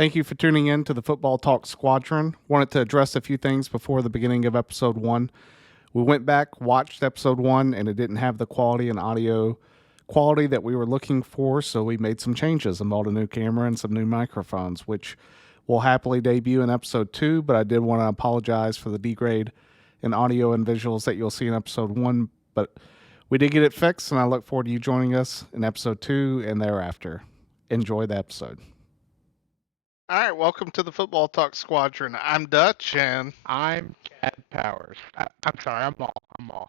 Thank you for tuning in to the Football Talk Squadron. Wanted to address a few things before the beginning of episode 1. We went back, watched episode 1, and it didn't have the quality and audio quality that we were looking for, so we made some changes and bought a new camera and some new microphones, which will happily debut in episode 2, but I did want to apologize for the degrade in audio and visuals that you'll see in episode 1, but we did get it fixed, and I look forward to you joining us in episode 2 and thereafter. Enjoy the episode. All right, welcome to the Football Talk Squadron. I'm Dutch, and I'm Chad Powers. I'm sorry, I'm Maul.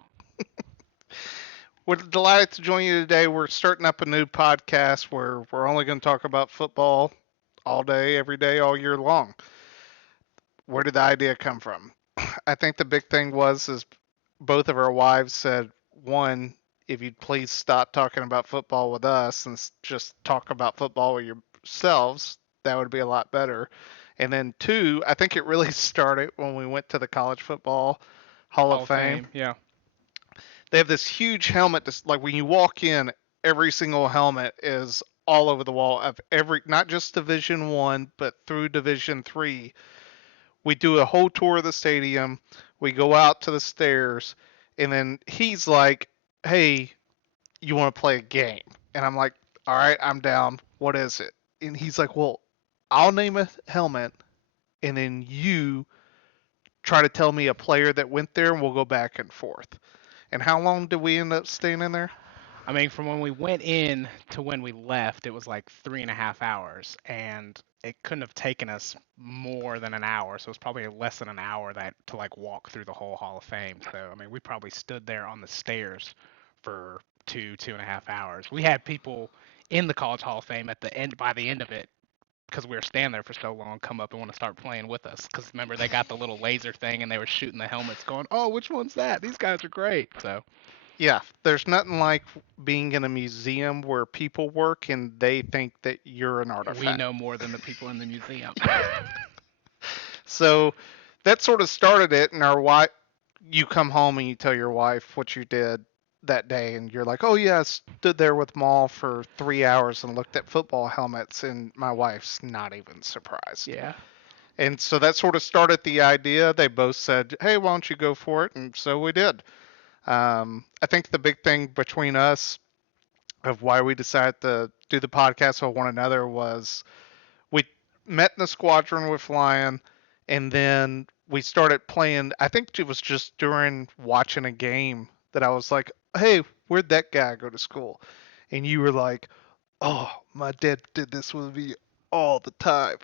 we're delighted to join you today. We're starting up a new podcast where we're only going to talk about football all day, every day, all year long. Where did the idea come from? I think the big thing is both of our wives said, one, if you'd please stop talking about football with us and just talk about football with yourselves, that would be a lot better. And then two, I think it really started when we went to the College Football Hall of Fame. Yeah. They have this huge helmet. Like when you walk in, every single helmet is all over the wall of not just Division 1, but through Division 3. We do a whole tour of the stadium. We go out to the stairs, and then he's like, "Hey, you want to play a game?" And I'm like, "All right, I'm down. What is it?" And he's like, "Well, I'll name a helmet, and then you try to tell me a player that went there, and we'll go back and forth." And how long did we end up staying in there? I mean, from when we went in to when we left, it was like 3.5 hours, and it couldn't have taken us more than an hour. So it was probably less than an hour to like walk through the whole Hall of Fame. So I mean, we probably stood there on the stairs for 2.5 hours. We had people in the College Hall of Fame by the end of it, because we were standing there for so long, come up and want to start playing with us. Because remember, they got the little laser thing and they were shooting the helmets, going, "Oh, which one's that? These guys are great." So Yeah, there's nothing like being in a museum where people work and they think that you're an artifact. we know more than the people in the museum. So that sort of started it, and you come home and you tell your wife what you did that day, and you're like, "Oh yeah, I stood there with Maul for 3 hours and looked at football helmets," and my wife's not even surprised. Yeah. And so that sort of started the idea. They both said, "Hey, why don't you go for it?" And so we did. I think the big thing between us of why we decided to do the podcast with one another was we met in the squadron with Lion, and then we started playing. I think it was just during watching a game that I was like, "Hey, where'd that guy go to school?" And you were like, "Oh, my dad did this with me all the time."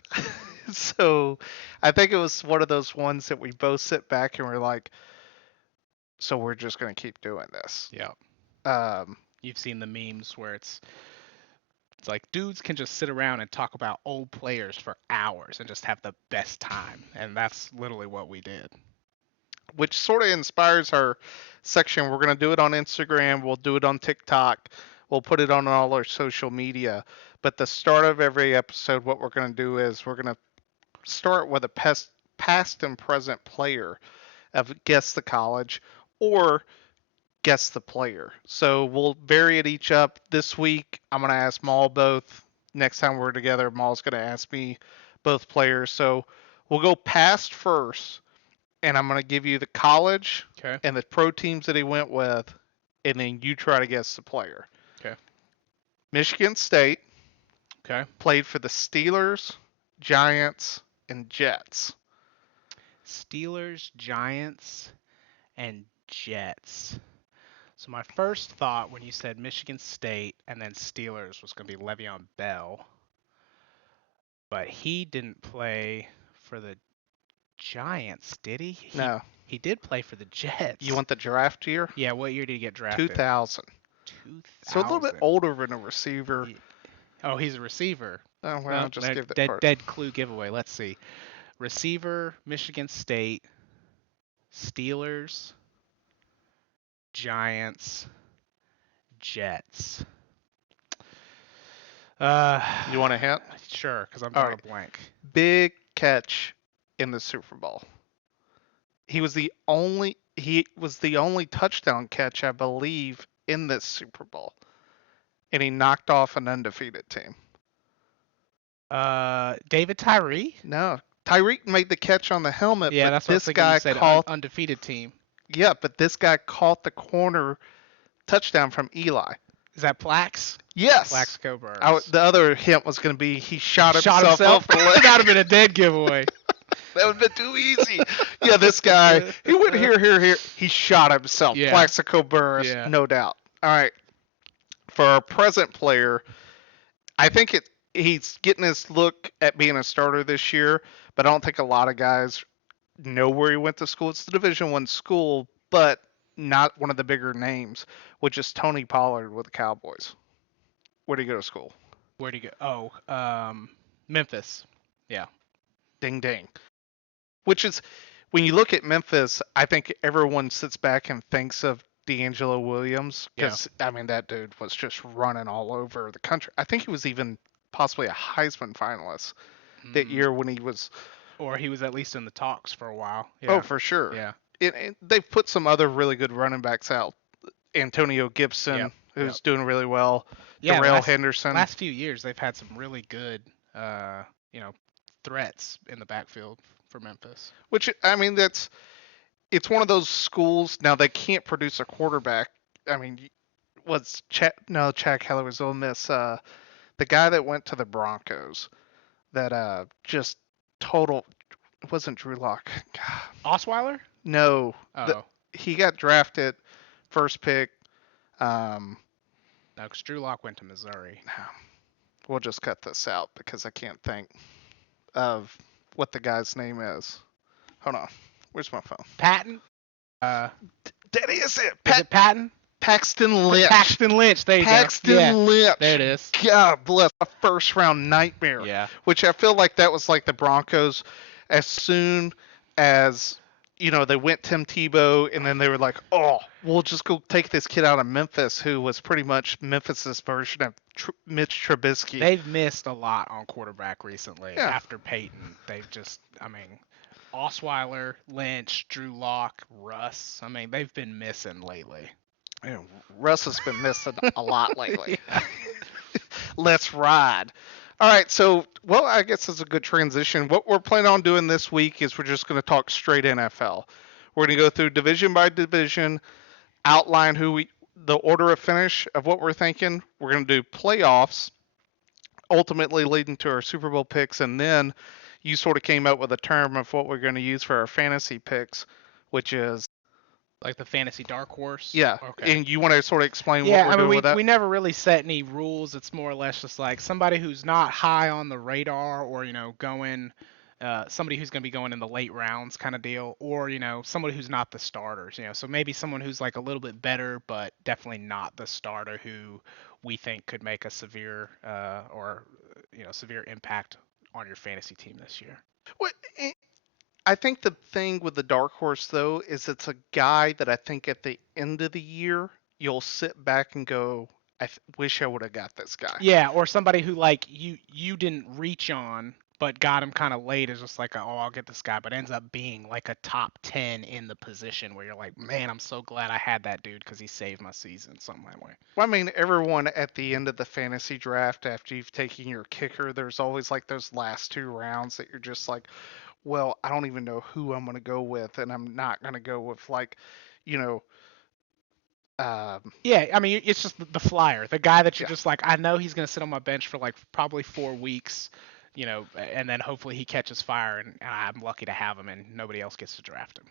So I think it was one of those ones that we both sit back and we're like, "So we're just gonna keep doing this." Yeah. Um, You've seen the memes where it's like dudes can just sit around and talk about old players for hours and just have the best time, and that's literally what we did. which sort of inspires our section. We're going to do it on Instagram. We'll do it on TikTok. We'll put it on all our social media. But the start of every episode, what we're going to do is we're going to start with a past and present player of guess the college or guess the player. So we'll vary it each up. This week, I'm going to ask Maul both. Next time we're together, Maul's going to ask me both players. So we'll go past first, and I'm going to give you the college Okay. and the pro teams that he went with, and then you try to guess the player. Okay. Michigan State Okay. played for the Steelers, Giants, and Jets. Steelers, Giants, and Jets. So my first thought when you said Michigan State and then Steelers was going to be Le'Veon Bell, but he didn't play for the Giants, did he? No. He did play for the Jets. You want the draft year? Yeah, what year did he get drafted? 2000. 2000. So a little bit older than a receiver. Oh, he's a receiver. Oh, well, No, just give that first. dead clue giveaway. Let's see. Receiver, Michigan State, Steelers, Giants, Jets. You want a hint? Sure, because I'm All drawing right. a blank. Big catch in the Super Bowl. He was the only touchdown catch, I believe, in this Super Bowl. And he knocked off an undefeated team. David Tyree. No, Tyreek made the catch on the helmet, Yeah, but that's what I was this thinking. You guy said caught. undefeated team. Yeah, but this guy caught the corner touchdown from Eli. Is that Plax? Yes. Plaxico Burrs. The other hint was going to be he shot Shot himself himself. up the leg. That'd have been a dead giveaway. That would have been too easy. Yeah, this guy, he went here. He shot himself. Yeah. Plaxico Burris, Yeah. no doubt. All right. For our present player, I think he's getting his look at being a starter this year, but I don't think a lot of guys know where he went to school. It's the Division One school, but not one of the bigger names, which is Tony Pollard with the Cowboys. Where did he go to school? Where'd he go? Oh, Memphis. Yeah. Ding ding. Which is, when you look at Memphis, I think everyone sits back and thinks of D'Angelo Williams because I mean that dude was just running all over the country. I think he was even possibly a Heisman finalist that year when he was. Or he was at least in the talks for a while. Oh, Yeah. for sure. Yeah. They've put some other really good running backs out. Antonio Gibson, Yep. who's doing really well. Yeah. Darrell Henderson. Last few years, they've had some really good, threats in the backfield for Memphis. Which, I mean, it's one of those schools. Now they can't produce a quarterback. I mean, Chad Keller was Ole Miss. The guy that went to the Broncos, that just total. It wasn't Drew Lock. Osweiler? No. Oh. He got drafted first pick. No, because Drew Lock went to Missouri. We'll just cut this out because I can't think of what the guy's name is. Hold on. Where's my phone? Patton? That is it. Is it Patton? Paxton Lynch. Paxton Lynch. There you Paxton go. Yeah. Lynch. There it is. God bless. A first round nightmare. Yeah. Which I feel like that was like the Broncos as soon as, they went Tim Tebow and then they were like, oh, we'll just go take this kid out of Memphis who was pretty much Memphis's version of Mitch Trubisky. They've missed a lot on quarterback recently. Yeah. After Peyton, they've just, Osweiler, Lynch, Drew Lock, Russ. They've been missing lately. Russ has been missing a lot lately. Let's ride. All right, so, I guess it's a good transition. What we're planning on doing this week is we're just going to talk straight NFL. We're going to go through division by division, outline the order of finish of what we're thinking. We're going to do playoffs, ultimately leading to our Super Bowl picks, and then you sort of came up with a term of what we're going to use for our fantasy picks, which is like the fantasy dark horse. Yeah. Okay. And you want to sort of explain what we're doing with that? We never really set any rules. It's more or less just like somebody who's not high on the radar, or going, somebody who's going to be going in the late rounds kind of deal, or somebody who's not the starters. So maybe someone who's like a little bit better, but definitely not the starter who we think could make a severe severe impact on your fantasy team this year. Well, I think the thing with the dark horse, though, is it's a guy that I think at the end of the year, you'll sit back and go, I wish I would have got this guy. Yeah, or somebody who, like, you didn't reach on, but got him kind of late, is just like, I'll get this guy, but ends up being like a top 10 in the position where you're like, man, I'm so glad I had that dude because he saved my season some way. Well, everyone at the end of the fantasy draft, after you've taken your kicker, there's always like those last two rounds that you're just like, well, I don't even know who I'm going to go with, and I'm not going to go with it's just the flyer, the guy that you're just like, I know he's going to sit on my bench for like probably 4 weeks, and then hopefully he catches fire, and I'm lucky to have him, and nobody else gets to draft him.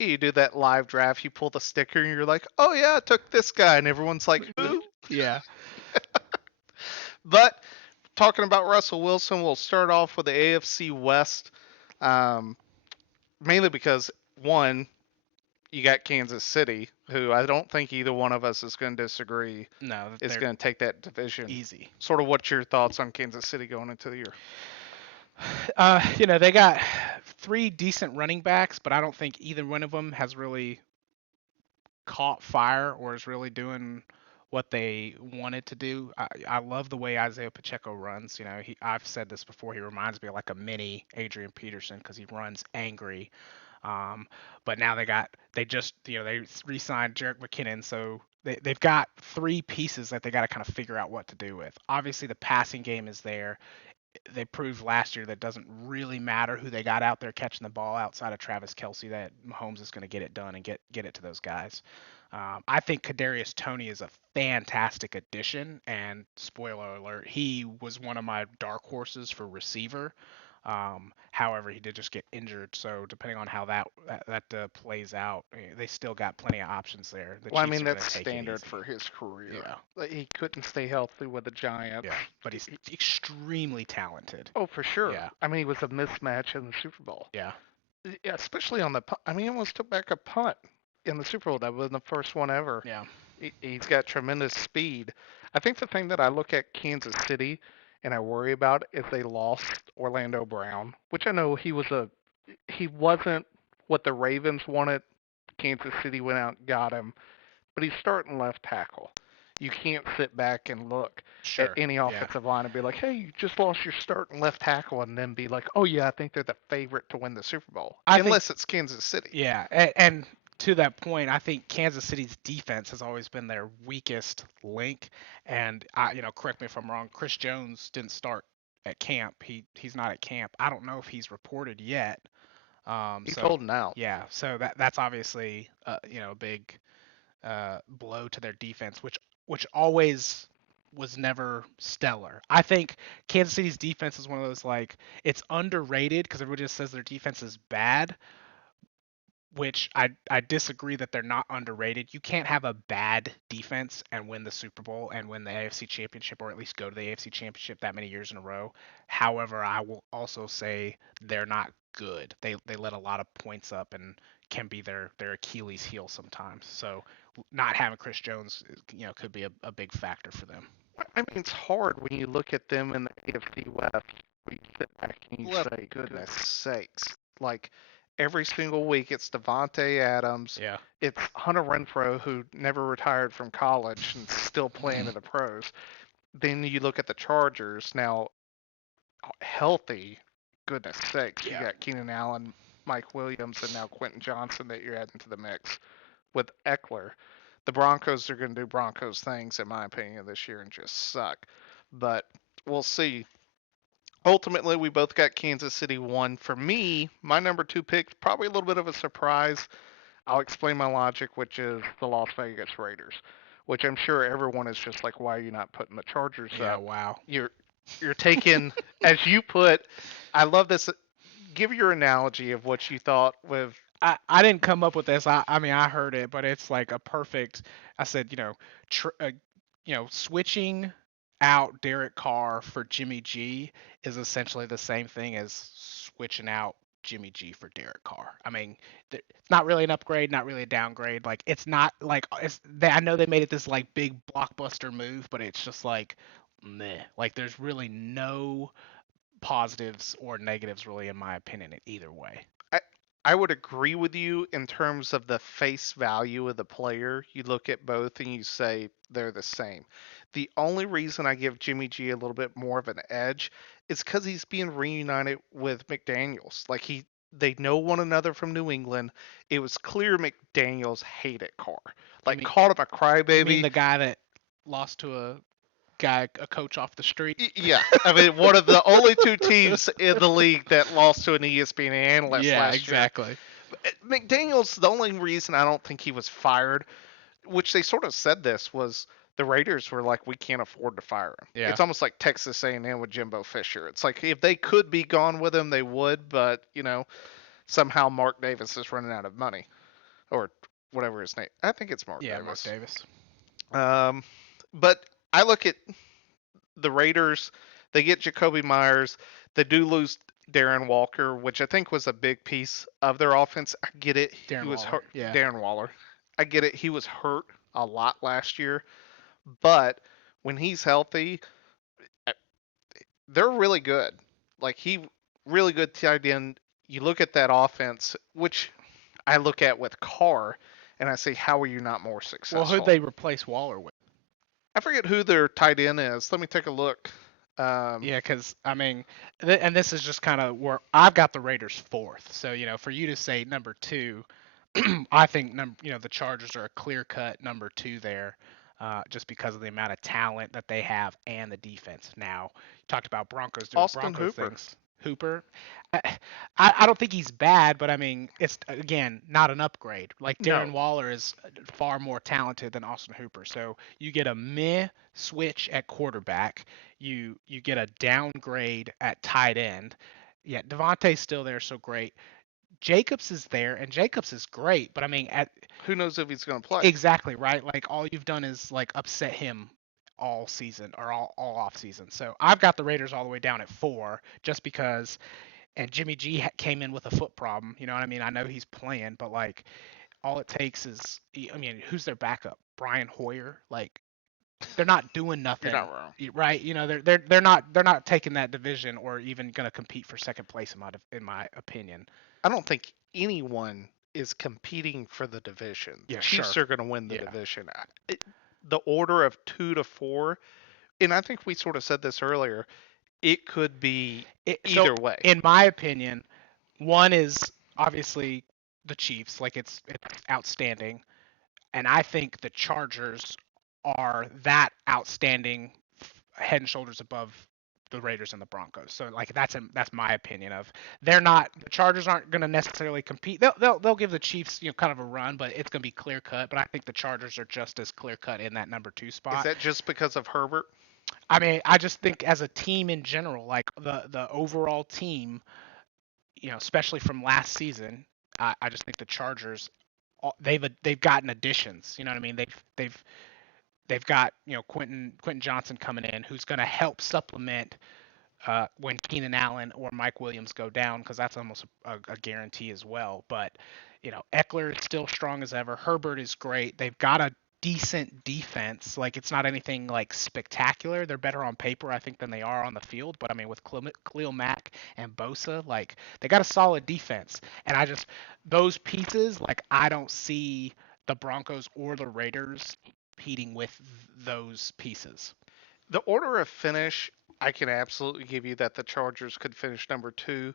You do that live draft, you pull the sticker, and you're like, oh yeah, I took this guy, and everyone's like, who? Yeah. But talking about Russell Wilson, we'll start off with the AFC West. Mainly because, one, you got Kansas City, who I don't think either one of us is going to disagree. No, is going to take that division. Easy. Sort of what's your thoughts on Kansas City going into the year? They got 3 decent running backs, but I don't think either one of them has really caught fire or is really doing what they wanted to do. I love the way Isaiah Pacheco runs. I've said this before. He reminds me of like a mini Adrian Peterson because he runs angry. But now they re-signed Jerick McKinnon, so they've got 3 pieces that they got to kind of figure out what to do with. Obviously, the passing game is there. they proved last year that it doesn't really matter who they got out there catching the ball outside of Travis Kelsey, that Mahomes is going to get it done and get it to those guys. I think Kadarius Toney is a fantastic addition, and spoiler alert, he was one of my dark horses for receiver. However, he did just get injured, so depending on how that plays out, they still got plenty of options there. The Well, I Chiefs mean, are going that's to take it standard easy. for his career. Yeah, Like, he couldn't stay healthy with the Giants. yeah, but he's extremely talented. Oh, for sure. Yeah, I mean, he was a mismatch in the Super Bowl. yeah. Yeah, especially on the punt. I mean, he almost took back a punt in the Super Bowl. That was the first one ever. Yeah. He's got tremendous speed. I think the thing that I look at Kansas City and I worry about is they lost Orlando Brown, which I know he wasn't what the Ravens wanted. Kansas City went out and got him, but he's starting left tackle. You can't sit back and look at Sure. any Yeah. offensive line and be like, "Hey, you just lost your starting left tackle," and then be like, "Oh yeah, I think they're the favorite to win the Super Bowl," unless it's Kansas City. Yeah, and to that point, I think Kansas City's defense has always been their weakest link. And correct me if I'm wrong. Chris Jones didn't start at camp. He's not at camp. I don't know if he's reported yet. He's So holding out. yeah, so that's obviously a big blow to their defense, which always was never stellar. I think Kansas City's defense is one of those, like, it's underrated because everybody just says their defense is bad, which I disagree that they're not underrated. You can't have a bad defense and win the Super Bowl and win the AFC Championship, or at least go to the AFC Championship that many years in a row. However, I will also say they're not good. They let a lot of points up and can be their Achilles heel sometimes. So not having Chris Jones, could be a big factor for them. I mean, it's hard when you look at them in the AFC West. Where you sit back and you say, "Goodness sakes!" Like every single week, it's Devontae Adams, Yeah. it's Hunter Renfrow, who never retired from college and still playing in the pros. Then you look at the Chargers now, healthy. Goodness sakes, you Yeah. got Keenan Allen, Mike Williams, and now Quentin Johnson that you're adding to the mix with Eckler. The Broncos are going to do Broncos things, in my opinion, this year and just suck. But we'll see. Ultimately, we both got Kansas City 1. For me, my number 2 pick, probably a little bit of a surprise. I'll explain my logic, which is the Las Vegas Raiders, which I'm sure everyone is just like, why are you not putting the Chargers Yeah. up? Wow. You're taking, as you put, I love this. Give your analogy of what you thought with. I didn't come up with this. I mean, I heard it, but it's like a perfect. I said, switching out Derek Carr for Jimmy G is essentially the same thing as switching out Jimmy G for Derek Carr. I mean, it's not really an upgrade, not really a downgrade. Like, it's not like I know they made it this like big blockbuster move, but it's just like meh. Like, there's really no positives or negatives, really, in my opinion, in either way. I, I would agree with you in terms of the face value of the player. You look at both and you say they're the same. The only reason I give Jimmy G a little bit more of an edge is because he's being reunited with McDaniels. They know one another from New England. It was clear McDaniels hated Carr. Like, called him a You mean crybaby. the guy that lost to a coach off the street? Yeah, I mean, one of the only 2 teams in the league that lost to an ESPN analyst Yeah, last exactly. year. McDaniels, the only reason I don't think he was fired, which they sort of said this, was the Raiders were like, we can't afford to fire him. Yeah. It's almost like Texas A&M with Jimbo Fisher. It's like if they could be gone with him, they would, but somehow Mark Davis is running out of money, or whatever his name. I think it's Mark Yeah, Davis. Mark Davis. But I look at the Raiders. They get Jacoby Myers. They do lose Darren Walker, which I think was a big piece of their offense. I get it. Darren He was Waller, hurt. yeah. Darren Waller. I get it. He was hurt a lot last year, but when he's healthy, they're really good. Like, he really good tight end. You look at that offense, which I look at with Carr, and I say, how are you not more successful? Well, who'd they replace Waller with? I forget who their tight end is. Let me take a look. Yeah, because I mean, and this is just kind of where I've got the Raiders 4th. So for you to say number 2, I think the Chargers are a clear-cut number 2 there. just because of the amount of talent that they have and the defense. Now, you talked about Broncos doing Austin Bronco Hooper. things. Hooper, I, I don't think he's bad, but I mean, it's again not an upgrade. Like Darren No. Waller is far more talented than Austin Hooper. So you get a meh switch at quarterback. You get a downgrade at tight end. Yeah, Devontae's still there, so great. Jacobs is there, and Jacobs is great, but I mean, at Who knows if he's going to play? exactly right. Like all you've done is like upset him all season or all off season. So I've got the Raiders all the way down at 4 just because. And Jimmy G came in with a foot problem. You know what I mean? I know he's playing, but like all it takes is, I mean, who's their backup? Brian Hoyer. Like they're not doing You're nothing, not wrong. right? You know, they're not taking that division or even going to compete for second place in my opinion. I don't think anyone is competing for the division. The Yeah, Chiefs sure. are going to win the Yeah. division. The order of 2 to 4, and I think we sort of said this earlier, it could be either way. In my opinion, one is obviously the Chiefs, like it's outstanding, and I think the Chargers are that outstanding, head and shoulders above the Raiders and the Broncos. So like that's my opinion of the Chargers aren't going to necessarily compete. They'll give the Chiefs kind of a run, but it's going to be clear cut. But I think the Chargers are just as clear cut in that number 2 spot. Is that just because of Herbert? I mean, I just think as a team in general, like the overall team, especially from last season, I just think the Chargers, they've gotten additions. You know what I mean? They've got Quentin Johnson coming in, who's going to help supplement when Keenan Allen or Mike Williams go down, because that's almost a guarantee as well. But Eckler is still strong as ever. Herbert is great. They've got a decent defense. Like it's not anything like spectacular. They're better on paper, I think, than they are on the field. But I mean, with Khalil Mack and Bosa, like they got a solid defense. And those pieces, like I don't see the Broncos or the Raiders competing with those pieces. The order of finish, I can absolutely give you that the Chargers could finish number 2.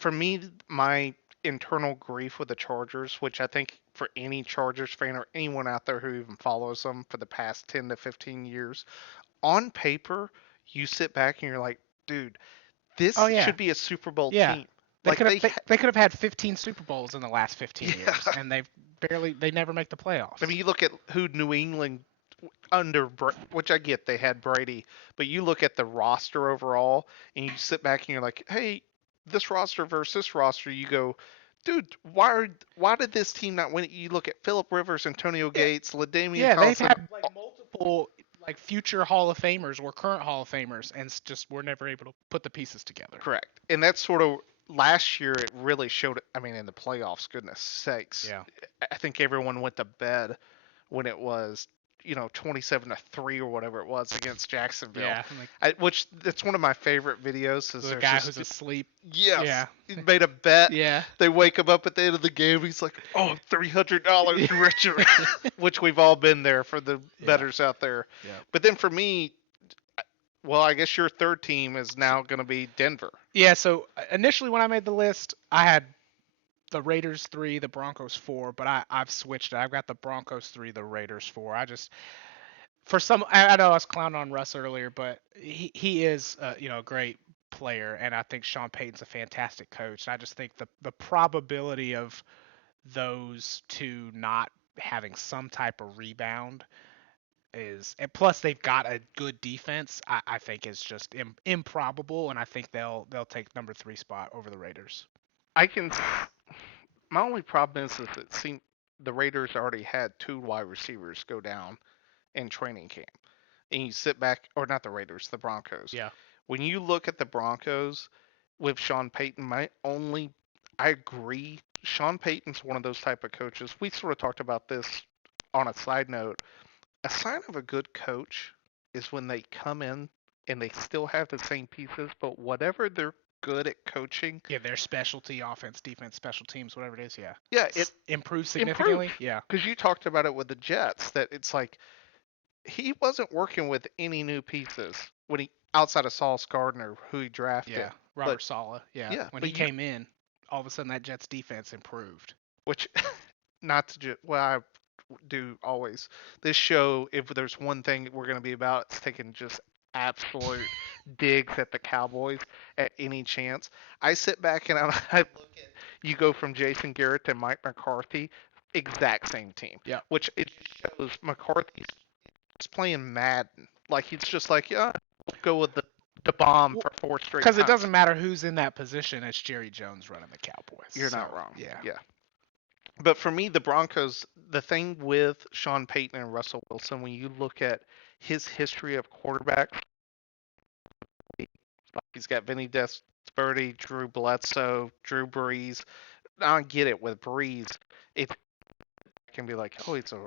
For me, my internal grief with the Chargers, which I think for any Chargers fan or anyone out there who even follows them for the past 10 to 15 years, on paper, you sit back and you're like, dude, this should be a Super Bowl team. They could have had 15 Super Bowls in the last 15 years, and they never make the playoffs. I mean, you look at who New England which I get they had Brady, but you look at the roster overall and you sit back and you're like, hey, this roster versus this roster, you go, dude, why did this team not win it? You look at Phillip Rivers, Antonio Gates, LaDainian Tomlinson. They've had like multiple like future Hall of Famers or current Hall of Famers, and just were never able to put the pieces together. Correct, and that's sort of last year. It really showed. I mean, in the playoffs, goodness sakes, yeah. I think everyone went to bed when it was 27-3 or whatever it was against Jacksonville. Yeah, which that's one of my favorite videos. Is the guy who's asleep. Yes. Yeah. He made a bet. Yeah. They wake him up at the end of the game. He's like, "Oh, $300 richer," which we've all been there for the bettors out there. Yeah. But then for me, well, I guess your third team is now going to be Denver. Yeah. So initially, when I made the list, I had the Raiders 3, the Broncos 4, but I've switched it. I've got the Broncos 3, the Raiders 4. I know I was clowning on Russ earlier, but he is a great player, and I think Sean Payton's a fantastic coach. I just think the probability of those two not having some type of rebound and plus they've got a good defense, I think is just improbable, and I think they'll take number 3 spot over the Raiders. My only problem is it seemed the Raiders already had 2 wide receivers go down in training camp. And you sit back, or not the Raiders, the Broncos. Yeah. When you look at the Broncos with Sean Payton, I agree. Sean Payton's one of those type of coaches. We sort of talked about this on a side note. A sign of a good coach is when they come in and they still have the same pieces, but whatever they're good at coaching. Yeah, their specialty, offense, defense, special teams, whatever it is. Yeah. Yeah, it improves significantly. Yeah. Because you talked about it with the Jets, that it's like he wasn't working with any new pieces when he outside of Sauce Gardner, who he drafted. Yeah, Robert Saleh. Yeah. When he came in, all of a sudden that Jets defense improved. Which, do always. This show, if there's one thing we're going to be about, it's taking just absolute digs at the Cowboys at any chance. I sit back and I look at you go from Jason Garrett to Mike McCarthy, exact same team, Yeah. which it shows McCarthy's playing Madden. Like he's just like, yeah, we'll go with the bomb for 4 straight Because it times. doesn't matter who's in that position. It's Jerry Jones running the Cowboys. You're so, not wrong. Yeah. Yeah. But for me, the Broncos, the thing with Sean Payton and Russell Wilson, when you look at his history of quarterbacks, he's got Vinny Testaverde, Drew Bledsoe, Drew Brees. I don't get it with Brees. It can be like, oh, he's a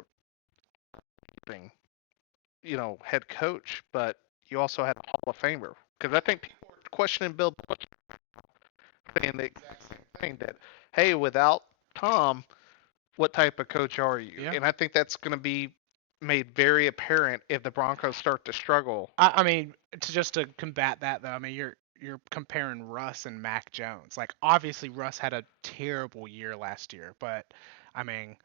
thing, head coach, but you also had a Hall of Famer. Because I think people are questioning Bill Belichick, saying the exact same thing that, hey, without Tom, what type of coach are you? Yeah. And I think that's going to be made very apparent if the Broncos start to struggle. I mean, to combat that though, I mean you're comparing Russ and Mac Jones. Like obviously Russ had a terrible year last year, but I mean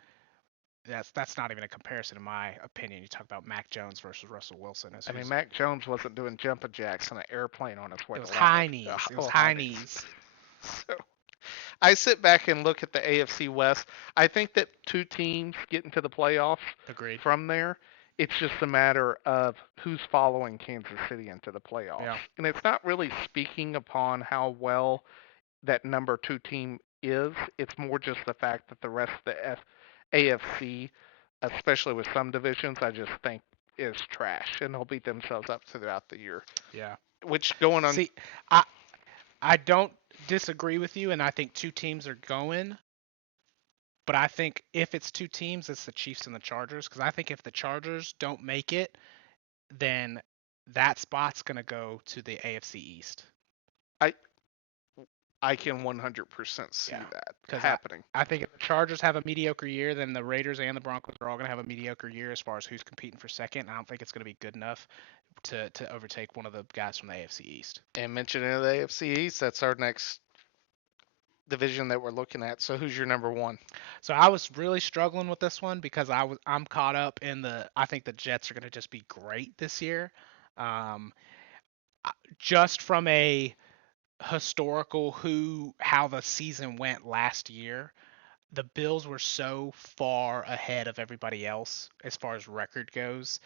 that's not even a comparison in my opinion. You talk about Mac Jones versus Russell Wilson. I mean, Mac Jones wasn't doing jumping jacks on an airplane on his way it was to high Lubbock. knees. It was Oh, high knees. So I sit back and look at the AFC West. I think that two teams get into the playoffs Agreed. from there. It's just a matter of who's following Kansas City into the playoffs. Yeah. And it's not really speaking upon how well that number two team is. It's more just the fact that the rest of the AFC, especially with some divisions, I just think is trash, and they'll beat themselves up throughout the year. Yeah. Which going on. See, I don't disagree with you, and I think two teams are going. But I think if it's two teams, it's the Chiefs and the Chargers. Because I think if the Chargers don't make it, then that spot's going to go to the AFC East. I can 100% see that happening. I think if the Chargers have a mediocre year, then the Raiders and the Broncos are all going to have a mediocre year as far as who's competing for second. And I don't think it's going to be good enough to overtake one of the guys from the AFC East. And mentioning the AFC East, that's our next division that we're looking at. So who's your number one? So I was really struggling with this one because I'm caught up in I think the Jets are going to just be great this year. Just from a historical how the season went last year, the Bills were so far ahead of everybody else as far as record goes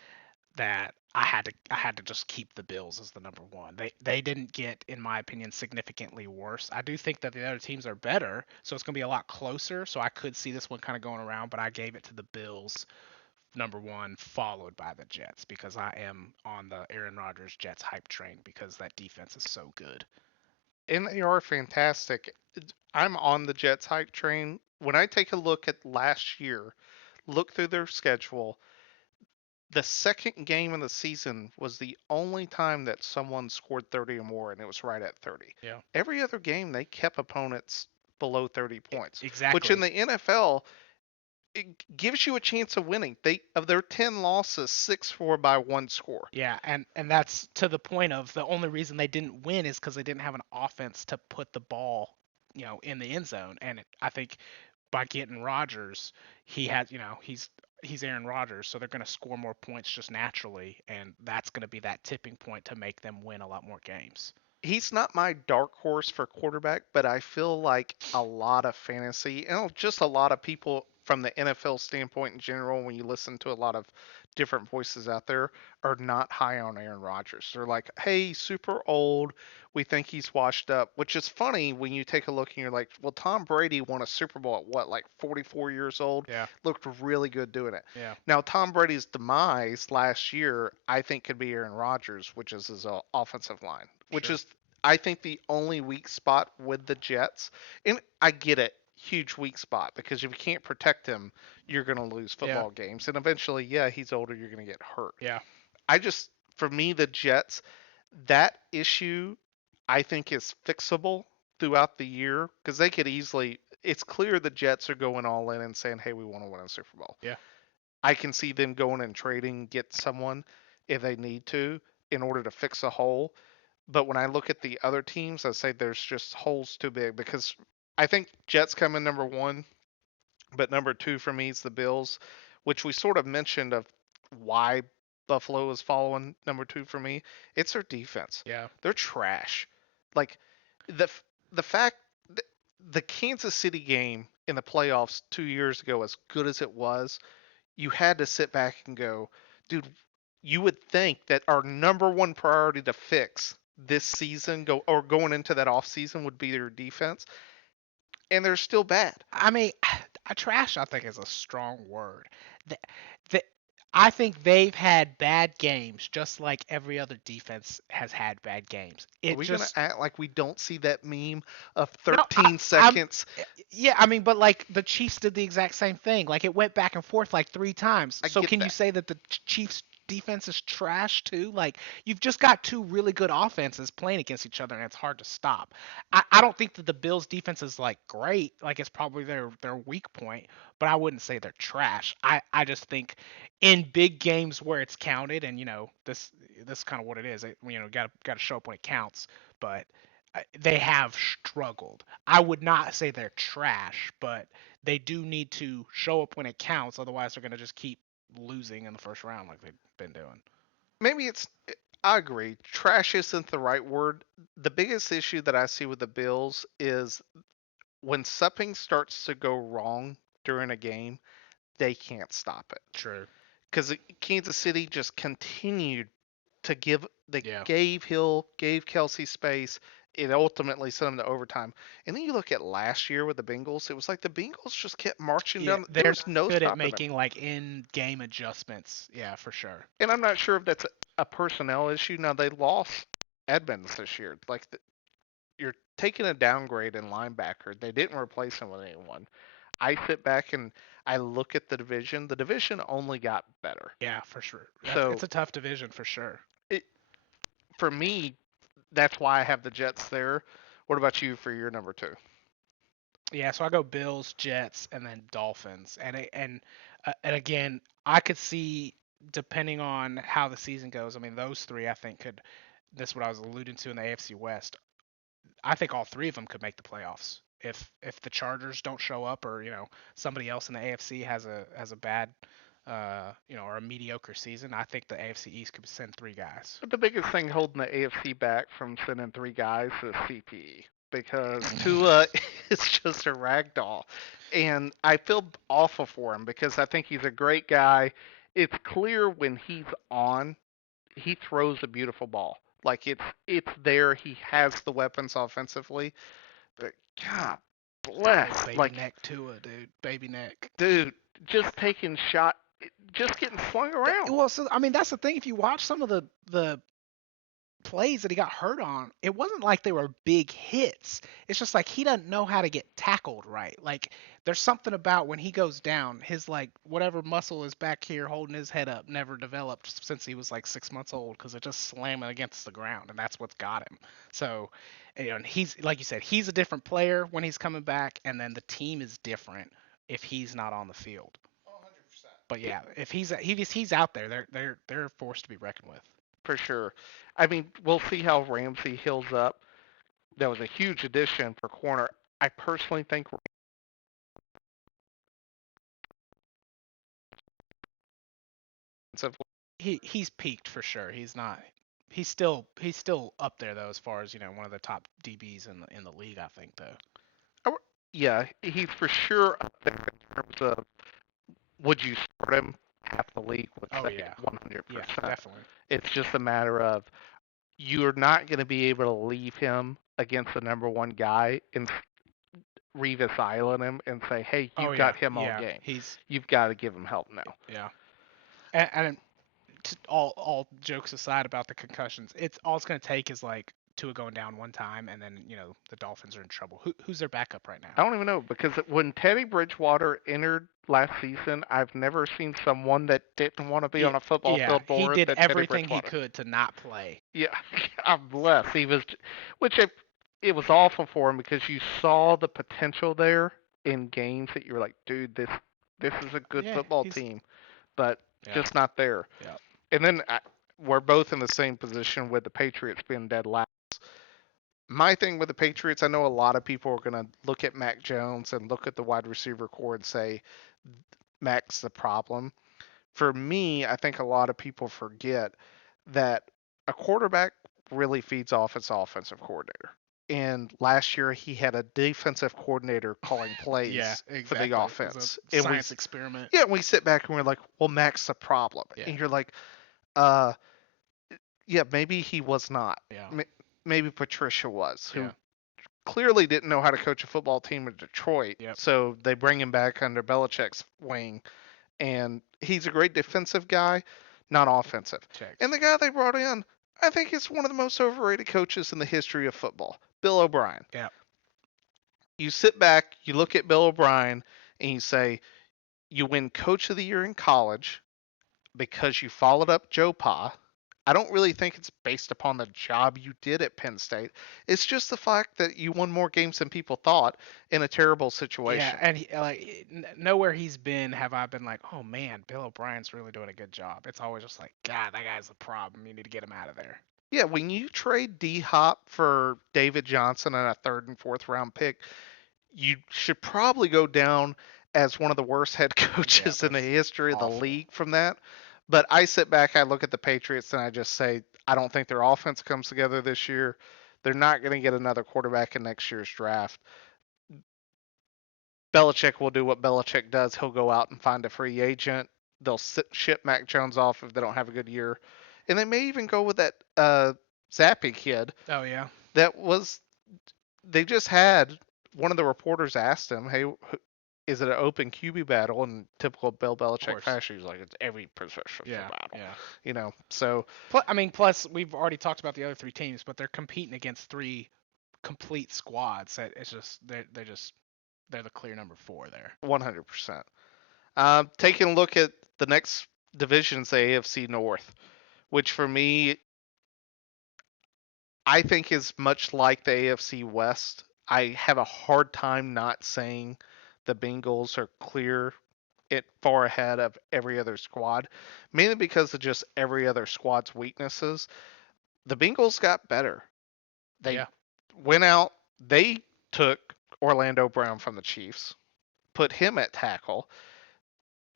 that I had to just keep the Bills as the number one. They didn't get, in my opinion, significantly worse. I do think that the other teams are better, so it's going to be a lot closer. So I could see this one kind of going around, but I gave it to the Bills number one, followed by the Jets because I am on the Aaron Rodgers Jets hype train because that defense is so good. And they are fantastic. I'm on the Jets hype train. When I take a look at last year, look through their schedule, the second game of the season was the only time that someone scored 30 or more, and it was right at 30. Yeah. Every other game, they kept opponents below 30 points. Exactly. Which in the NFL, it gives you a chance of winning. Of their 10 losses, 6 were by one score. Yeah, and that's to the point of the only reason they didn't win is because they didn't have an offense to put the ball, in the end zone. And I think by getting Rodgers, he has, he's Aaron Rodgers, so they're going to score more points just naturally, and that's going to be that tipping point to make them win a lot more games. He's not my dark horse for quarterback, but I feel like a lot of fantasy and just a lot of people from the NFL standpoint in general, when you listen to a lot of different voices out there, are not high on Aaron Rodgers. They're like, hey, super old. We think he's washed up, which is funny when you take a look and you're like, well, Tom Brady won a Super Bowl at what, like 44 years old? Yeah. Looked really good doing it. Yeah. Now, Tom Brady's demise last year, I think, could be Aaron Rodgers, which is his offensive line, which is, I think, the only weak spot with the Jets. And I get it. Huge weak spot because if you can't protect him, you're going to lose football games. And eventually, he's older, you're going to get hurt. Yeah. For me, the Jets, that issue, I think, is fixable throughout the year because they could easily, it's clear the Jets are going all in and saying, hey, we want to win a Super Bowl. Yeah. I can see them going and trading, get someone if they need to in order to fix a hole. But when I look at the other teams, I say there's just holes too big because I think Jets come in number one, but number two for me is the Bills. which we sort of mentioned of why Buffalo is following number 2 for me. It's their defense. Yeah. They're trash. Like the the fact that the Kansas City game in the playoffs 2 years ago, as good as it was, you had to sit back and go, dude, you would think that our number one priority to fix this season going into that off season would be their defense, and they're still bad. I mean, trash, I think, is a strong word. The, the, I think they've had bad games, just like every other defense has had bad games. Are It we gonna just act like we don't see that meme of no, 13 I'm seconds? yeah. I mean, but like the Chiefs did the exact same thing. Like it went back and forth like 3 times. I So get can you that. say that the Chiefs defense is trash too? Like you've just got two really good offenses playing against each other, and it's hard to stop. I don't think that the Bills defense is like great. Like it's probably their weak point, but I wouldn't say they're trash. I just think in big games where it's counted, and this is kind of what it is. Got to show up when it counts, but they have struggled. I would not say they're trash, but they do need to show up when it counts. Otherwise, they're going to just keep losing in the first round like they've been doing. Maybe it's. I agree. Trash isn't the right word. The biggest issue that I see with the Bills is when something starts to go wrong during a game, they can't stop it. True. Because Kansas City just continued to give. They Yeah. gave Hill, gave Kelsey space. It ultimately sent them to overtime. And then you look at last year with the Bengals. It was like the Bengals just kept marching Yeah, down. There they're was no good at stopping them. making like in-game adjustments. Yeah, for sure. And I'm not sure if that's a personnel issue. Now they lost Edmonds this year. Like you're taking a downgrade in linebacker. They didn't replace him with anyone. I sit back and I look at the division. The division only got better. Yeah, for sure. So It's a tough division for sure. it, for me, that's why I have the Jets there. What about you for your number 2? Yeah, so I go Bills, Jets, and then Dolphins, and again, I could see depending on how the season goes. I mean, those three I think could. This is what I was alluding to in the AFC West. I think all three of them could make the playoffs if the Chargers don't show up, or somebody else in the AFC has a bad or a mediocre season. I think the AFC East could send three guys. But the biggest thing holding the AFC back from sending 3 guys is CPE because Tua is just a rag doll. And I feel awful for him because I think he's a great guy. It's clear when he's on, he throws a beautiful ball. Like it's there. He has the weapons offensively. But God bless. Baby Like, neck Tua, dude. Baby neck. dude, just taking shot, just getting flung around. Well, so I mean that's the thing. If you watch some of the plays that he got hurt on, it wasn't like they were big hits. It's just like he doesn't know how to get tackled right. Like there's something about when he goes down, his like whatever muscle is back here holding his head up never developed since he was like 6 months old because it just slamming against the ground, and that's what's got him. So, and he's like you said, he's a different player when he's coming back, and then the team is different if he's not on the field. But yeah, if he's out there, they're a force to be reckoned with. For sure. I mean, we'll see how Ramsey heals up. That was a huge addition for corner. I personally think He's peaked for sure. He's not. He's still up there though as far as one of the top DBs in the league. I think though. yeah, he's for sure up there in terms of would you start him? Half the league would Oh say yeah. 100%. Yeah, definitely. It's just a matter of you're not going to be able to leave him against the number 1 guy and Revis Island him and say, hey, Oh you've yeah. got him all Yeah. game. He's You've got to give him help now. yeah. And all jokes aside about the concussions, it's going to take is like Tua going down one time, and then the Dolphins are in trouble. Who's their backup right I now? don't even know because when Teddy Bridgewater entered last season, I've never seen someone that didn't want to be on a football Yeah, field he more did than Teddy everything he Bridgewater. could to not play. Yeah, I'm blessed. He was, which it was awful for him because you saw the potential there in games that you were like, dude, this is a good Yeah, football team, but yeah, just not there. yeah. And then we're both in the same position with the Patriots being dead last. My thing with the Patriots, I know a lot of people are going to look at Mac Jones and look at the wide receiver core and say Mac's the problem. For me, I think a lot of people forget that a quarterback really feeds off its offensive coordinator. And last year he had a defensive coordinator calling Yeah, plays for the exactly. It was a offense. science experiment. Yeah, we sit back and we're like, well, Mac's the problem. Yeah. And you're like, uh, yeah, maybe he was not. Yeah. Maybe Patricia was, who Yeah. clearly didn't know how to coach a football team in Detroit. Yep. So they bring him back under Belichick's wing, and he's a great defensive guy, not offensive. Checks. And the guy they brought in, I think is one of the most overrated coaches in the history of football, Bill O'Brien. Yeah. You sit back, you look at Bill O'Brien, and you say, you win Coach of the Year in college because you followed up Joe Pa. I don't really think it's based upon the job you did at Penn State. It's just the fact that you won more games than people thought in a terrible situation. Yeah, and nowhere he's been have I been like, oh man, Bill O'Brien's really doing a good job. It's always just like, God, that guy's a problem. You need to get him out of there. Yeah, when you trade D Hop for David Johnson and a third and fourth round pick, you should probably go down as one of the worst head coaches in the history of the league from that. But I sit back, I look at the Patriots, and I just say, I don't think their offense comes together this year. They're not going to get another quarterback in next year's draft. Belichick will do what Belichick does. He'll go out and find a free agent. They'll ship Mac Jones off if they don't have a good year. And they may even go with that Zappy kid. Oh, yeah. They just had, one of the reporters asked him, hey, is it an open QB battle? In typical Bill Belichick fashion, he's like, it's every professional battle. Yeah. So. Plus, we've already talked about the other three teams, but they're competing against three complete squads. It's just, they're the clear number 4 there. 100%. Taking a look at the next divisions, the AFC North, which for me, I think is much like the AFC West. I have a hard time not saying the Bengals are clear far ahead of every other squad, mainly because of just every other squad's weaknesses. The Bengals got better. They went out, they took Orlando Brown from the Chiefs, put him at tackle.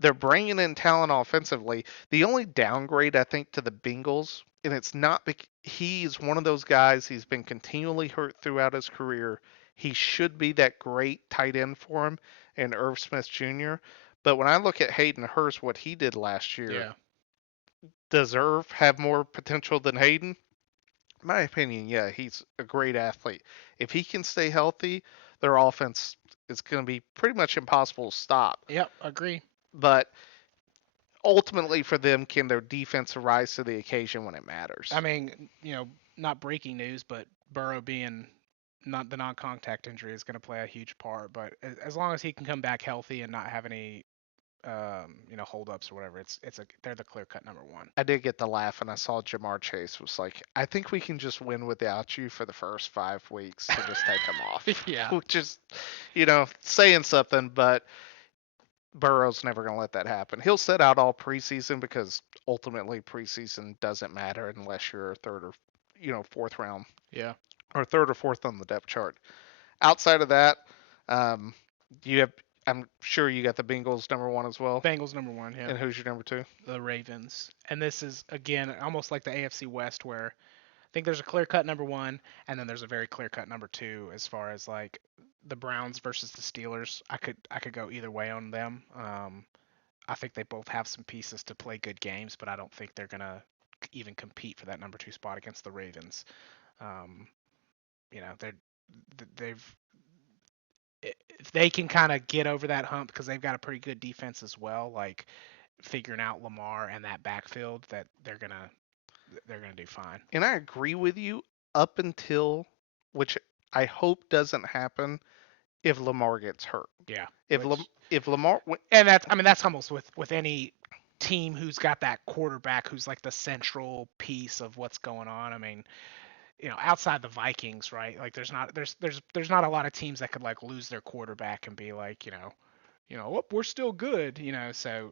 They're bringing in talent offensively. The only downgrade, I think, to the Bengals, and it's not because he's one of those guys, he's been continually hurt throughout his career. He should be that great tight end for him, and Irv Smith Jr. But when I look at Hayden Hurst, what he did last year, does Irv have more potential than Hayden? In my opinion, yeah, he's a great athlete. If he can stay healthy, their offense is going to be pretty much impossible to stop. Yep, agree. But ultimately for them, can their defense rise to the occasion when it matters? I mean, not breaking news, but Burrow being not the non-contact injury is going to play a huge part. But as long as he can come back healthy and not have any, holdups or whatever, they're the clear-cut number 1. I did get the laugh, and I saw Jamar Chase was like, I think we can just win without you for the first 5 weeks to just take him off. Yeah. Which is, saying something, but Burrow's never going to let that happen. He'll sit out all preseason because ultimately preseason doesn't matter unless you're a third or, fourth round. Yeah. Or third or fourth on the depth chart. Outside of that, I'm sure you got the Bengals number 1 as well. Bengals number 1, yeah. And who's your number 2? The Ravens. And this is, again, almost like the AFC West, where I think there's a clear-cut number 1, and then there's a very clear-cut number 2 as far as like the Browns versus the Steelers. I could go either way on them. I think they both have some pieces to play good games, but I don't think they're gonna even compete for that number 2 spot against the Ravens. They've if they can kind of get over that hump, because they've got a pretty good defense as well, like figuring out Lamar and that backfield, that they're gonna do fine. And I agree with you up until, which I hope doesn't happen, if Lamar gets hurt. Yeah. If Lamar, and that's almost with any team who's got that quarterback who's like the central piece of what's going on. I mean, outside the Vikings, right? Like there's not a lot of teams that could like lose their quarterback and be like, we're still good, so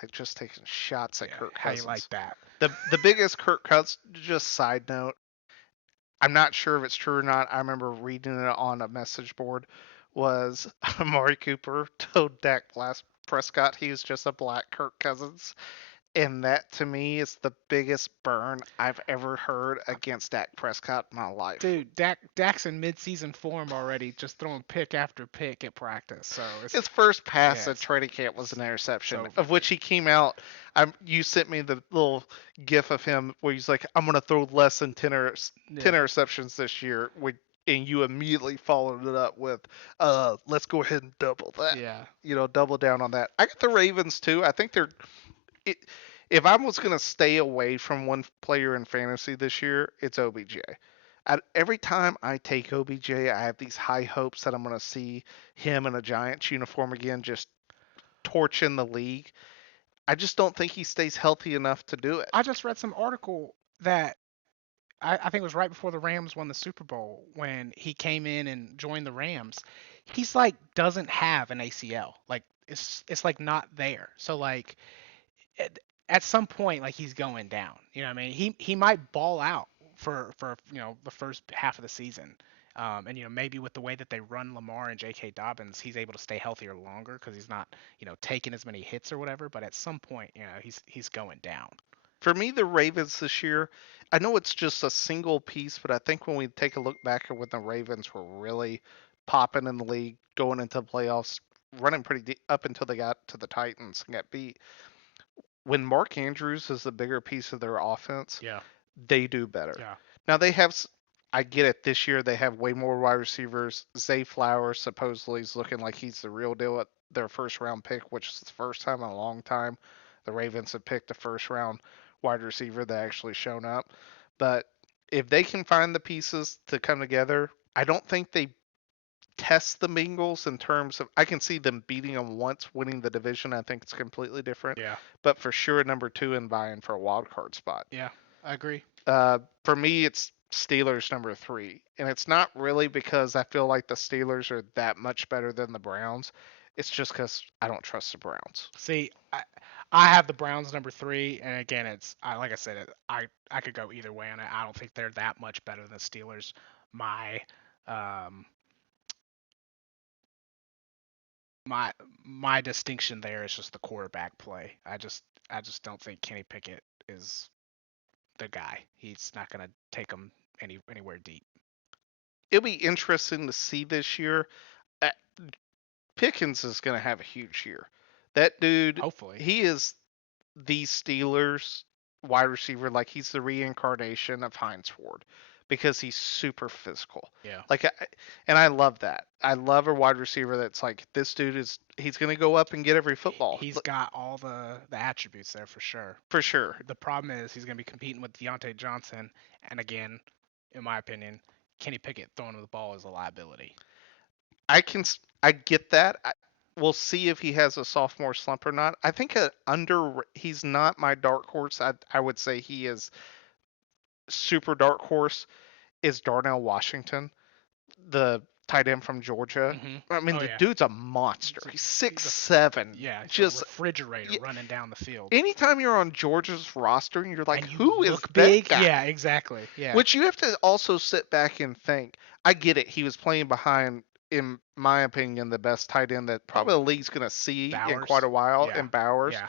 they're just taking shots at Kirk Cousins. How you like that? The biggest Kirk Cousins, just side note, I'm not sure if it's true or not. I remember reading it on a message board, was Amari Cooper told Dak Prescott, he's just a black Kirk Cousins. And that to me is the biggest burn I've ever heard against Dak Prescott in my life. Dude, Dak's in mid-season form already, just throwing pick after pick at practice. So His first pass at yes, training camp was an interception, so of which he came out. You sent me the little gif of him where he's like, "I'm gonna throw less than 10 yeah, interceptions this year," and you immediately followed it up with, let's go ahead and double that. yeah. Double down on that. I got the Ravens too. I think it, if I was going to stay away from one player in fantasy this year, it's OBJ. Every time I take OBJ, I have these high hopes that I'm going to see him in a Giants uniform again, just torching the league. I just don't think he stays healthy enough to do it. I just read some article that I think it was right before the Rams won the Super Bowl when he came in and joined the Rams. He's like doesn't have an ACL. Like it's like not there. So like at some point like he's going down. You know what I mean? He might ball out for the first half of the season. And maybe with the way that they run Lamar and J.K. Dobbins, he's able to stay healthier longer because he's not taking as many hits or whatever. But at some point, he's going down. For me, the Ravens this year, I know it's just a single piece, but I think when we take a look back at when the Ravens were really popping in the league, going into the playoffs, running pretty deep up until they got to the Titans and got beat. When Mark Andrews is the bigger piece of their offense, Yeah. they do better. Yeah. Now they have, I get it. This year they have way more wide receivers. Zay Flowers supposedly is looking like he's the real deal at their first round pick, which is the first time in a long time the Ravens have picked a first round wide receiver that actually shown up. But if they can find the pieces to come together, I don't think they test the Bengals in terms of, I can see them beating them once, winning the division. I think it's completely different. Yeah. But for sure, number two and vying for a wild card spot. Yeah. I agree. For me, it's Steelers number three, and it's not really because I feel like the Steelers are that much better than the Browns. It's just because I don't trust the Browns. See, I have the Browns number 3, and again, like I said, I could go either way on it. I don't think they're that much better than the Steelers. My um my my distinction there is just the quarterback play. I just don't think Kenny Pickett is the guy. He's not gonna take them anywhere deep. It'll be interesting to see this year. Uh, Pickens is going to have a huge year. That dude, Hopefully. he is the Steelers wide receiver. Like he's the reincarnation of Heinz Ward because he's super physical. Yeah. And I love that. I love a wide receiver that's like this dude he's going to go up and get every football. He's got all the attributes there for sure. For sure. The problem is he's going to be competing with Deontay Johnson, and again, in my opinion, Kenny Pickett throwing the ball is a liability. I get that. We'll see if he has a sophomore slump or not. I think he's not my dark horse. I would say he is super dark horse is Darnell Washington, the tight end from Georgia. Mm-hmm. I mean, the dude's a monster. He's 6'7". Yeah, just a refrigerator running down the field. Anytime you're on Georgia's roster and you're like, and you who is big? that guy? Yeah, exactly. Yeah. Which you have to also sit back and think. I get it. He was playing behind, in my opinion, the best tight end that probably the league's going to see in quite a while, in Bowers. Yeah.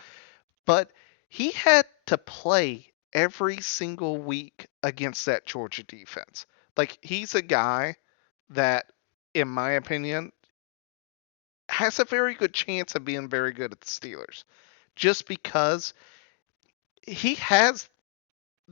But he had to play every single week against that Georgia defense. Like, he's a guy that, in my opinion, has a very good chance of being very good at the Steelers. Just because he has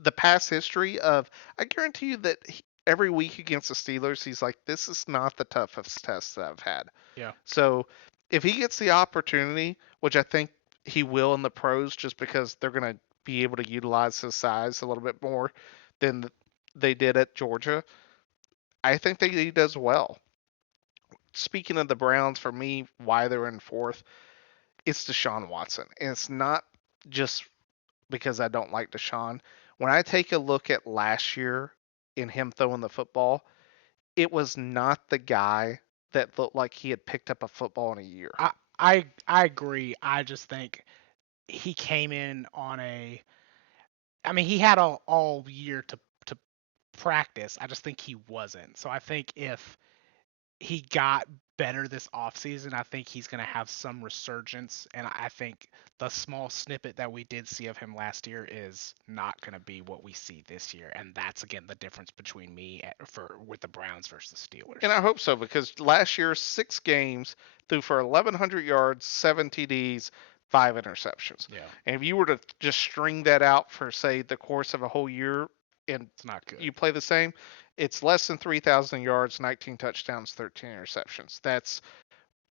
the past history of, I guarantee you that every week against the Steelers, he's like, this is not the toughest test that I've had. Yeah. So if he gets the opportunity, which I think he will in the pros, just because they're going to be able to utilize his size a little bit more than they did at Georgia, I think that he does well. Speaking of the Browns, for me, why they're in fourth, it's Deshaun Watson. And it's not just because I don't like Deshaun. When I take a look at last year in him throwing the football, it was not the guy that looked like he had picked up a football in a year. I agree. I just think he came in on he had all year to practice. I just think he wasn't. So I think if he got better this offseason. I think he's going to have some resurgence, and I think the small snippet that we did see of him last year is not going to be what we see this year, and that's again the difference between me with the Browns versus Steelers. And I hope so, because last year 6 games threw for 1,100 yards, 7 TDs, 5 interceptions. Yeah, And if you were to just string that out for say the course of a whole year, and it's not good. you play the same, it's less than 3,000 yards, 19 touchdowns, 13 interceptions.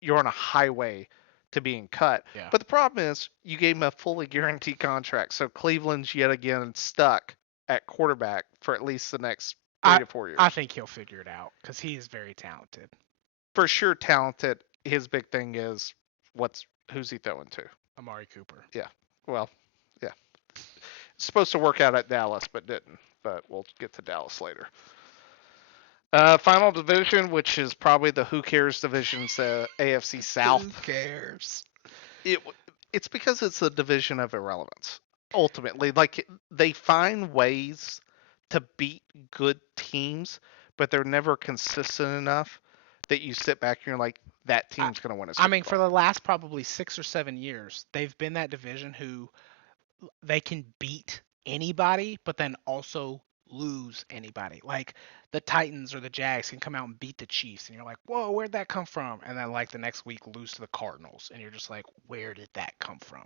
You're on a highway to being cut. Yeah. But the problem is you gave him a fully guaranteed contract. So Cleveland's yet again stuck at quarterback for at least the next 3 to 4 years. I think he'll figure it out because he is very talented. For sure talented. His big thing is who's he throwing to? Amari Cooper. Yeah. Well, yeah. Supposed to work out at Dallas, but didn't. But we'll get to Dallas later. Final division, which is probably the who cares division's AFC South. Who cares? It's because it's a division of irrelevance. Ultimately, like they find ways to beat good teams, but they're never consistent enough that you sit back and you're like, that team's going to win a Super Bowl. For the last probably 6 or 7 years, they've been that division who they can beat anybody, but then also lose anybody. Like the Titans or the Jags can come out and beat the Chiefs, and you're like, whoa, where'd that come from? And then like the next week lose to the Cardinals, and you're just like, where did that come from?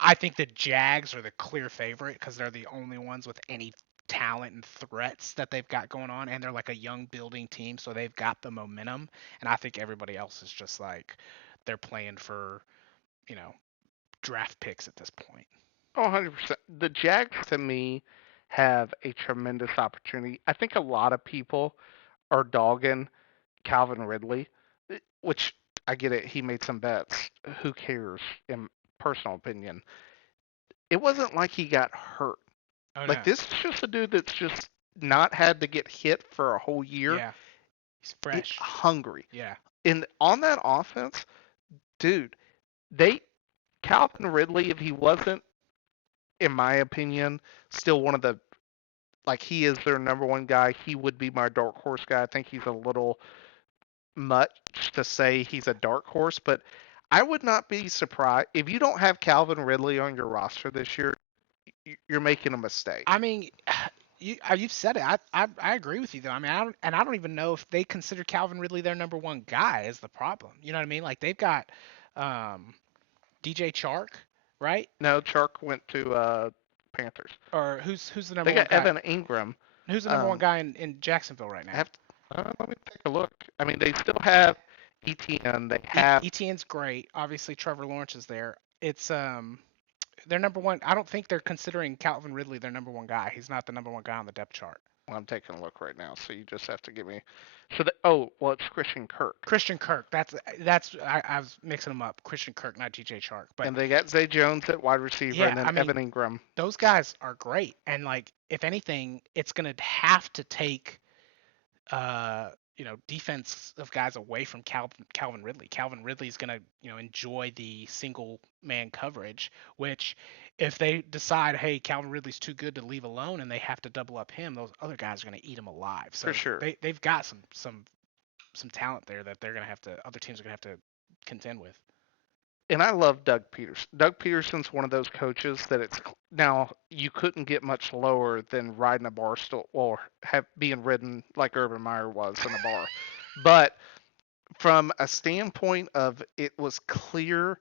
I think the Jags are the clear favorite because they're the only ones with any talent and threats that they've got going on, and they're like a young building team, so they've got the momentum. And I think everybody else is just like they're playing for, draft picks at this point. Oh, 100%. The Jags, to me, have a tremendous opportunity. I think a lot of people are dogging Calvin Ridley, which I get it. He made some bets. Who cares, in personal opinion? It wasn't like he got hurt. Oh, like, no. this is just a dude that's just not had to get hit for a whole year. Yeah. He's fresh. Hungry. Yeah. And on that offense, dude, Calvin Ridley, if he wasn't, in my opinion, still one of the, like, he is their number one guy. He would be my dark horse guy. I think he's a little much to say he's a dark horse, but I would not be surprised if you don't have Calvin Ridley on your roster this year. You're making a mistake. I mean, you've said it. I agree with you though. I mean, I don't even know if they consider Calvin Ridley their number one guy is the problem. You know what I mean? Like they've got DJ Chark, right? No, Chark went to Panthers. Or who's the number They one got guy? Evan Ingram. Who's the number one guy in Jacksonville right now? Let me take a look. I mean, they still have ETN. They have ETN's great. Obviously, Trevor Lawrence is there. It's their number one. I don't think they're considering Calvin Ridley their number one guy. He's not the number one guy on the depth chart. Well, I'm taking a look right now, so you just have to give me. It's Christian Kirk. Christian Kirk. I was mixing them up. Christian Kirk, not DJ Chark. But and they got Zay Jones at wide receiver, and then Evan Ingram. Those guys are great, and like if anything, it's gonna have to take defensive guys away from Calvin Ridley. Calvin Ridley's going to, enjoy the single man coverage, which if they decide, hey, Calvin Ridley's too good to leave alone and they have to double up him, those other guys are going to eat him alive. So for sure. They've got some talent there that they're going to have to, other teams are going to have to contend with. And I love Doug Peterson. Doug Peterson's one of those coaches that now you couldn't get much lower than riding a bar stool or being ridden like Urban Meyer was in a bar. But from a standpoint of it was clear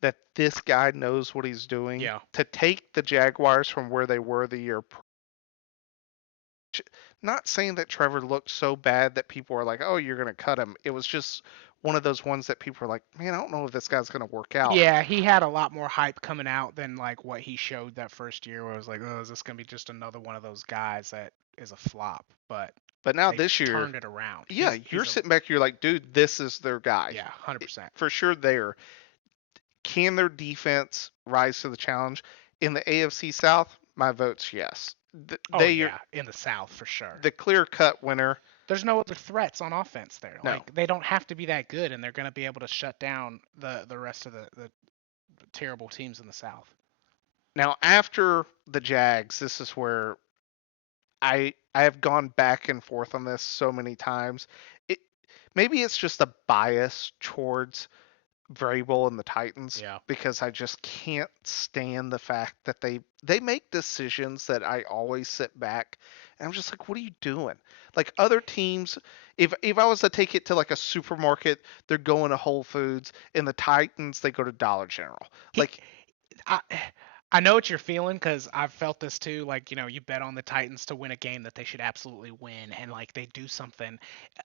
that this guy knows what he's doing. Yeah. To take the Jaguars from where they were the year prior. Not saying that Trevor looked so bad that people were like, oh, you're going to cut him. It was just one of those ones that people were like, man, I don't know if this guy's going to work out. Yeah, he had a lot more hype coming out than like what he showed that first year where it was like, oh, is this going to be just another one of those guys that is a flop? But now this year, turned it around. Yeah, you're sitting back, you're like, dude, this is their guy. Yeah, 100%. For sure there. Can their defense rise to the challenge? In the AFC South, my vote's yes. In the South for sure. The clear-cut winner. There's no other threats on offense there. No. Like they don't have to be that good, and they're going to be able to shut down the rest of the terrible teams in the South. Now, after the Jags, this is where I have gone back and forth on this so many times. maybe it's just a bias towards Vrabel and the Titans Yeah. because I just can't stand the fact that they make decisions that I always sit back and I'm just like, what are you doing? Like other teams, if I was to take it to like a supermarket, they're going to Whole Foods, and the Titans they go to Dollar General. He, Like, I, I know what you're feeling because I've felt this too. Like, you bet on the Titans to win a game that they should absolutely win, and like they do something.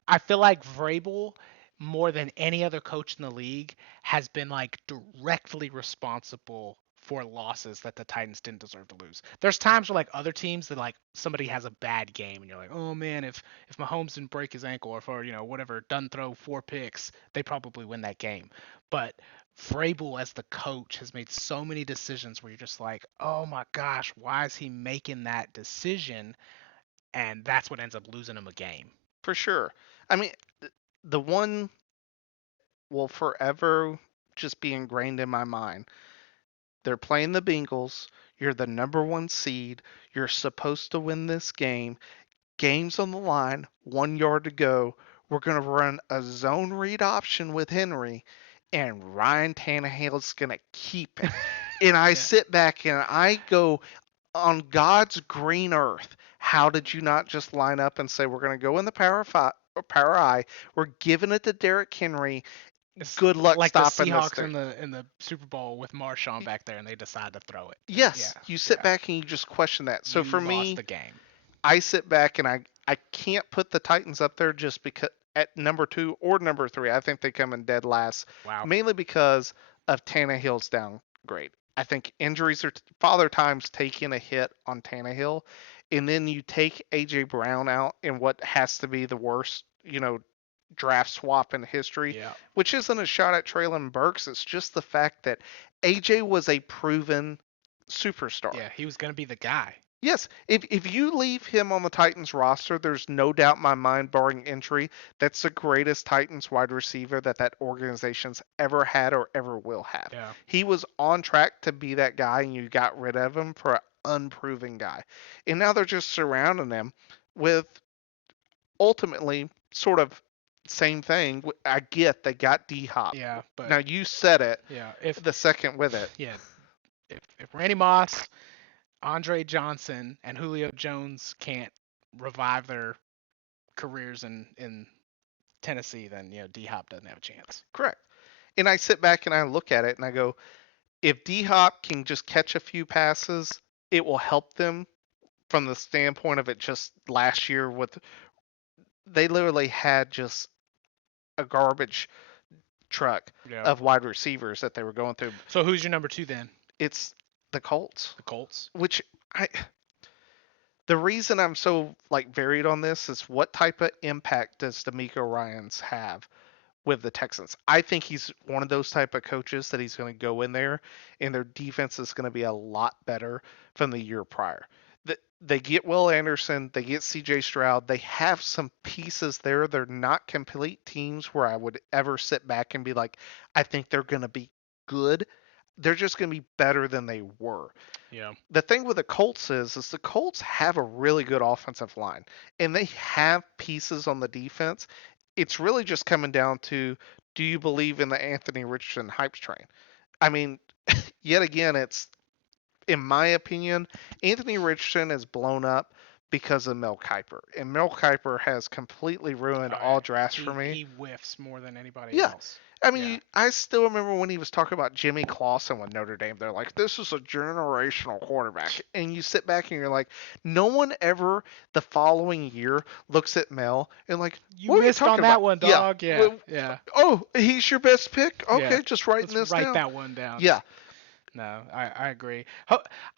I feel like Vrabel, more than any other coach in the league, has been like directly responsible for losses that the Titans didn't deserve to lose. There's times where like other teams that like somebody has a bad game and you're like, oh man, if Mahomes didn't break his ankle or for whatever doesn't throw 4 picks, they probably win that game. But Vrabel as the coach has made so many decisions where you're just like, oh my gosh, why is he making that decision? And that's what ends up losing him a game. for sure. I mean, the one will forever just be ingrained in my mind. They're playing the Bengals. You're the number one seed. You're supposed to win this game. Game's on the line. 1 yard to go. We're going to run a zone read option with Henry, and Ryan Tannehill's going to keep it. And I Yeah. sit back and I go, on God's green earth, how did you not just line up and say, we're going to go in the power I. We're giving it to Derrick Henry. It's Good luck like the stopping this Seahawks thing. in the Super Bowl with Marshawn back there, and they decide to throw it. Yeah, Yes, you sit yeah. back and you just question that. So You for lost me, the game. I sit back and I can't put the Titans up there just because at number 2 or number 3. I think they come in dead last, Wow. mainly because of Tannehill's downgrade. I think injuries are Father Time's taking a hit on Tannehill, and then you take AJ Brown out in what has to be the worst, draft swap in history, Yeah. which isn't a shot at Traylon Burks. It's just the fact that AJ was a proven superstar. Yeah, he was gonna be the guy. Yes, if you leave him on the Titans roster, there's no doubt in my mind, barring injury, that's the greatest Titans wide receiver that organization's ever had or ever will have. Yeah. He was on track to be that guy, and you got rid of him for an unproven guy. And now they're just surrounding him with ultimately sort of same thing. I get they got D Hop. Yeah, but Now you said it yeah, if the second with it. yeah, if Randy Moss, Andre Johnson, and Julio Jones can't revive their careers in Tennessee, then D Hop doesn't have a chance. Correct. And I sit back and I look at it and I go, if D Hop can just catch a few passes, it will help them from the standpoint of it just last year with they literally had just a garbage truck Yeah. of wide receivers that they were going through. So who's your number 2 then? It's the Colts, The Colts. which the reason I'm so like varied on this is what type of impact does D'Amico Ryans have with the Texans? I think he's one of those type of coaches that he's going to go in there and their defense is going to be a lot better from the year prior. They get Will Anderson, they get CJ Stroud, they have some pieces there. They're not complete teams where I would ever sit back and be like, I think they're going to be good. They're just going to be better than they were. Yeah. The thing with the Colts is the Colts have a really good offensive line and they have pieces on the defense. It's really just coming down to, do you believe in the Anthony Richardson hype train? I mean, yet again, it's, in my opinion, Anthony Richardson is blown up because of Mel Kiper, and Mel Kiper has completely ruined Oh, all yeah. drafts for me. He whiffs more than anybody Yeah, else. I mean, Yeah. I still remember when he was talking about Jimmy Clausen with Notre Dame. They're like, this is a generational quarterback. And you sit back and you're like, no one ever the following year looks at Mel and like, You what are you missed on talking that about? one, Yeah. dog. Yeah. Yeah. Oh, he's your best pick? Okay, Yeah. just writing Let's this write down. that one down. Yeah. No, I agree.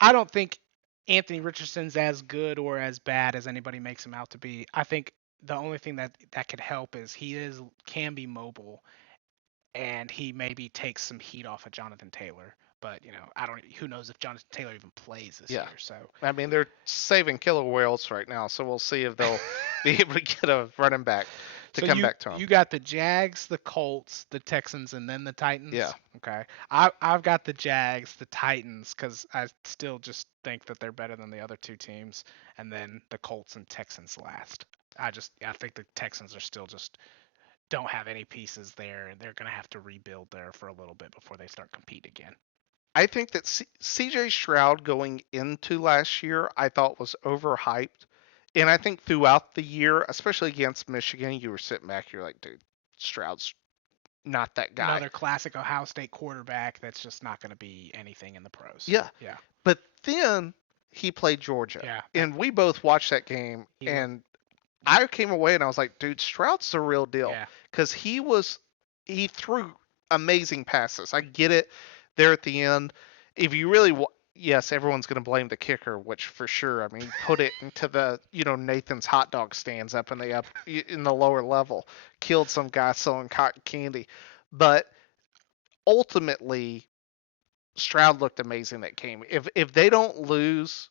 I don't think Anthony Richardson's as good or as bad as anybody makes him out to be. I think the only thing that could help is can be mobile, and he maybe takes some heat off of Jonathan Taylor. But I don't. Who knows if Jonathan Taylor even plays this Yeah. year? So I mean, they're saving killer whales right now, so we'll see if they'll be able to get a running back to so come you back to them. you got the Jags, the Colts, the Texans, and then the Titans. Yeah. Okay. I've got the Jags, the Titans, because I still just think that they're better than the other two teams, and then the Colts and Texans last. I think the Texans are still just don't have any pieces there, and they're going to have to rebuild there for a little bit before they start compete again. I think that CJ Stroud going into last year, I thought was overhyped. And I think throughout the year, especially against Michigan, you were sitting back, you're like, dude, Stroud's not that guy. Another classic Ohio State quarterback that's just not going to be anything in the pros. Yeah. Yeah. But then he played Georgia. Yeah. And we both watched that game. And I came away and I was like, dude, Stroud's the real deal. Yeah. Because he threw amazing passes. I get it there at the end. If you really, yes, everyone's going to blame the kicker, which for sure, I mean, put it into the, Nathan's hot dog stands up in the lower level, killed some guy selling cotton candy. But ultimately, Stroud looked amazing that game. If they don't lose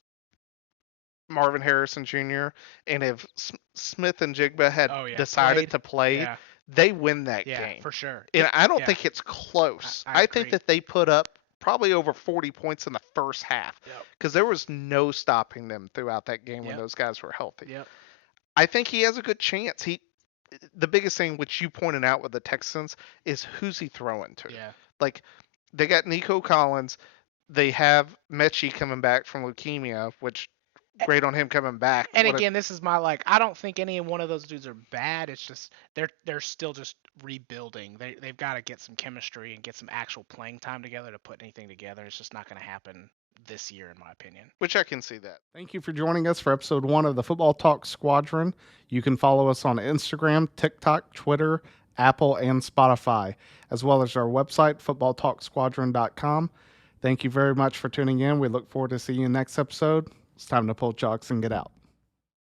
Marvin Harrison Jr. and if Smith and Jigba had decided to play, they win that game. For sure. And I don't think it's close. I think that they put up probably over 40 points in the first half because there was no stopping them throughout that game when those guys were healthy. Yep. I think he has a good chance. The biggest thing which you pointed out with the Texans is who's he throwing to. Yeah. Like they got Nico Collins, they have Mechie coming back from leukemia, which great on him coming back. And again, this is my I don't think any one of those dudes are bad. It's just they're still just rebuilding. They've got to get some chemistry and get some actual playing time together to put anything together. It's just not going to happen this year, in my opinion. Which I can see that. Thank you for joining us for episode 1 of the Football Talk Squadron. You can follow us on Instagram, TikTok, Twitter, Apple, and Spotify, as well as our website, footballtalksquadron.com. Thank you very much for tuning in. We look forward to seeing you next episode. It's time to pull chalks and get out.